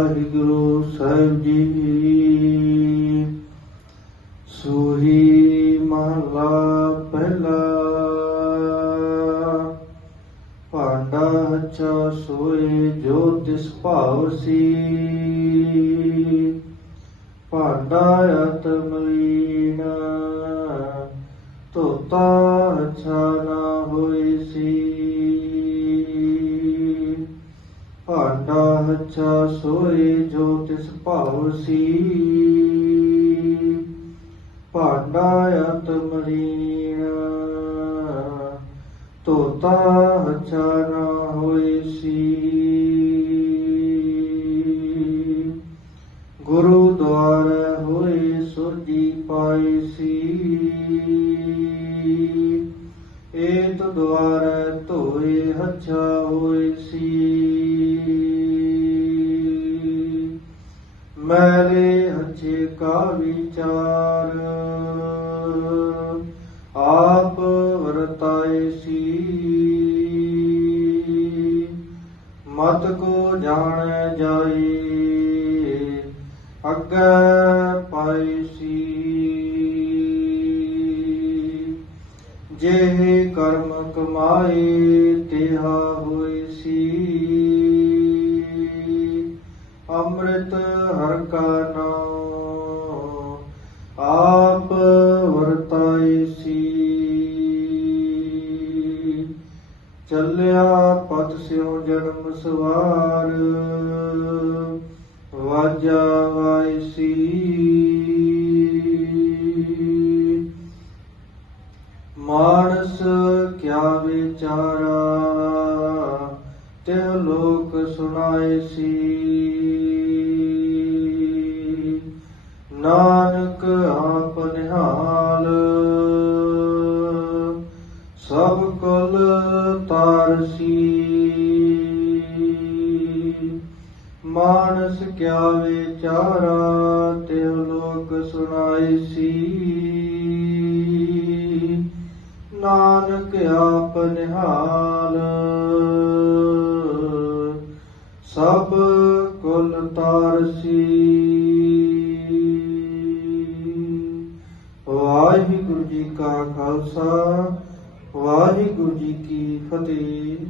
ਵਾਹਿਗੁਰੂ ਸਾਹਿਬ ਜੀ ਸੋਹੀ ਮਹਲਾ ਪਹਿਲਾ ਭਾਂਡਾ ਅੱਛਾ ਸੋਏ ਜੋ ਤਿਸ ਭਾਵ ਸੀ। ਭਾਂਡਾ ਆਤਮਲੀਨ ਤੋਤਾ ਅੱਛਾ ਨਾ ਹੋਈ ਸੀ। ਭਾਂਡਾ ਸੋਏ ਜੋ ਤਿਸ ਭਾਵ ਸੀ। ਭਾਂਡਾ ਆਤਮਲੀਨ ਤੋਤਾ ਅੱਛਾ ਨਾ ਹੋਏ ਸੀ। ਗੁਰੂ ਦੁਆਰ ਹੋਏ ਸੁਰਜੀ ਪਾਈ ਸੀ। ਏਤ ਦੁਆਰ ਧੋਏ ਹੱਛਾ ਹੋਏ ਸੀ। ਮੈਲੇ ਹੱਛੇ ਕਾ ਵਿਚਾਰ। ਆਪ ਵਰਤਾਏ ਸੀ। ਮਤ ਕੋ ਜਾਣੈ ਜਾਈ ਅੱਗੇ ਪਾਈ ਸੀ। ਜੇ ਕਰਮ ਕਮਾਏ, ਤਿਹਾ ਹੋਈ ਚੱਲਿਆ ਪਤ ਸਿਉ ਜਨਮ ਸਵਾਰ। ਵਾਜਾ ਵਾਈ ਮਾਨਸ ਕਿਆ ਵਿਚਾਰਾ ਤੇ ਲੋਕ ਸੁਣਾਏ ਸੀ। ਨਾਨਕ ਆਪ ਨਿਹਾਲ ਕੁਲ ਤਾਰਸੀ। ਮਾਨਸ ਕਿਆ ਵਿਚਾਰਾ ਤੇ ਲੋਕ ਸੁਣਾਈ ਸੀ। ਨਾਨਕ ਆਪ ਨਿਹਾਲ, ਸਭ ਕੁਲ ਤਾਰਸੀ। ਵਾਹਿਗੁਰੂ ਜੀ ਕਾ ਖਾਲਸਾ ਵਾਹਿਗੁਰੂ ਜੀ ਕੀ ਫਤਿਹ।